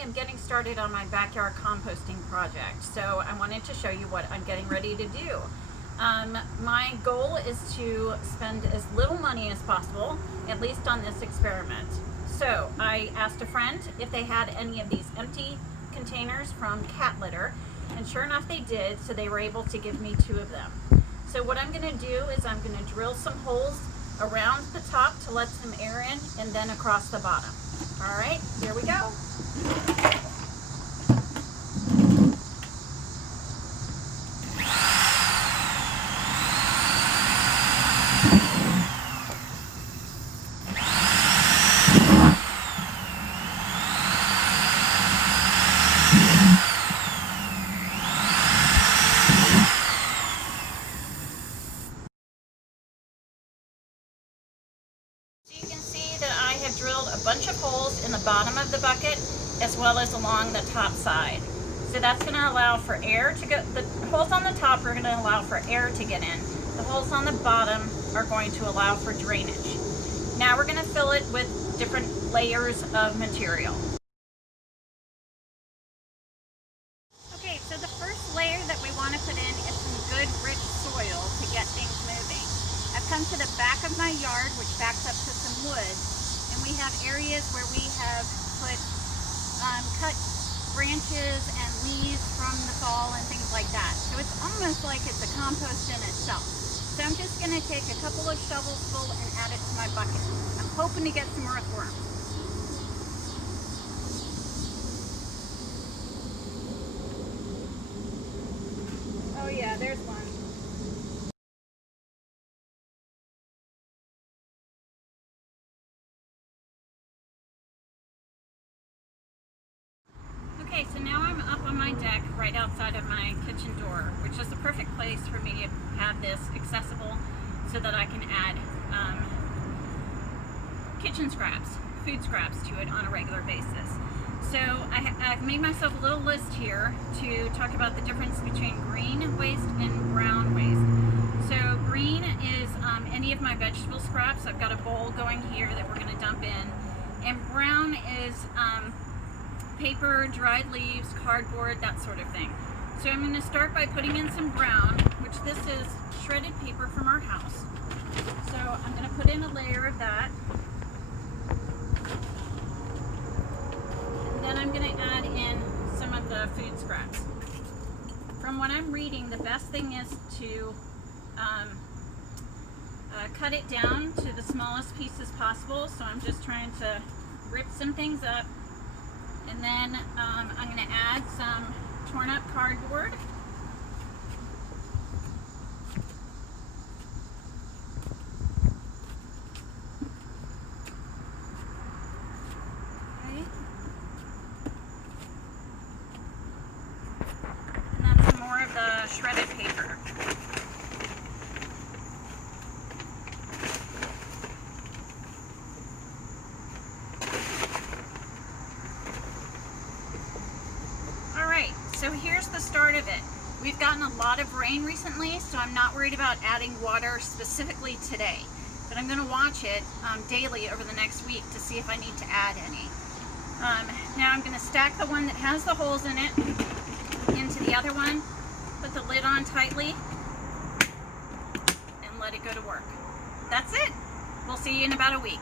am getting started on my backyard composting project, so I wanted to show you what I'm getting ready to do. My goal is to spend as little money as possible, at least on this experiment. So I asked a friend if they had any of these empty containers from cat litter, and sure enough they did, so they were able to give me 2 of them. So what I'm going to do is I'm going to drill some holes around the top to let some air in, and then across the bottom. All right, here we go. Drilled a bunch of holes in the bottom of the bucket as well as along the top side. So that's going to allow for air to go. The holes on the top are going to allow for air to get in. The holes on the bottom are going to allow for drainage. Now we're going to fill it with different layers of material. Okay, so the first layer that we want to put in is some good rich soil to get things moving. I've come to the back of my yard, which backs up to some wood. We have areas where we have put cut branches and leaves from the fall and things like that. So it's almost like it's a compost in itself. So I'm just going to take a couple of shovels full and add it to my bucket. I'm hoping to get some earthworms. Oh yeah, there's one. Okay, so now I'm up on my deck right outside of my kitchen door, which is the perfect place for me to have this accessible so that I can add kitchen scraps, food scraps to it on a regular basis. So I've made myself a little list here to talk about the difference between green waste and brown waste. So green is any of my vegetable scraps. I've got a bowl going here that we're going to dump in. And brown is paper, dried leaves, cardboard, that sort of thing. So I'm going to start by putting in some brown, which this is shredded paper from our house. So I'm going to put in a layer of that. And then I'm going to add in some of the food scraps. From what I'm reading, the best thing is to cut it down to the smallest pieces possible. So I'm just trying to rip some things up. And then I'm going to add some torn up cardboard. Okay. And then some more of the shredded paper. So here's the start of it. We've gotten a lot of rain recently, so I'm not worried about adding water specifically today. But I'm going to watch it daily over the next week to see if I need to add any. Now I'm going to stack the one that has the holes in it into the other one, put the lid on tightly, and let it go to work. That's it. We'll see you in about a week.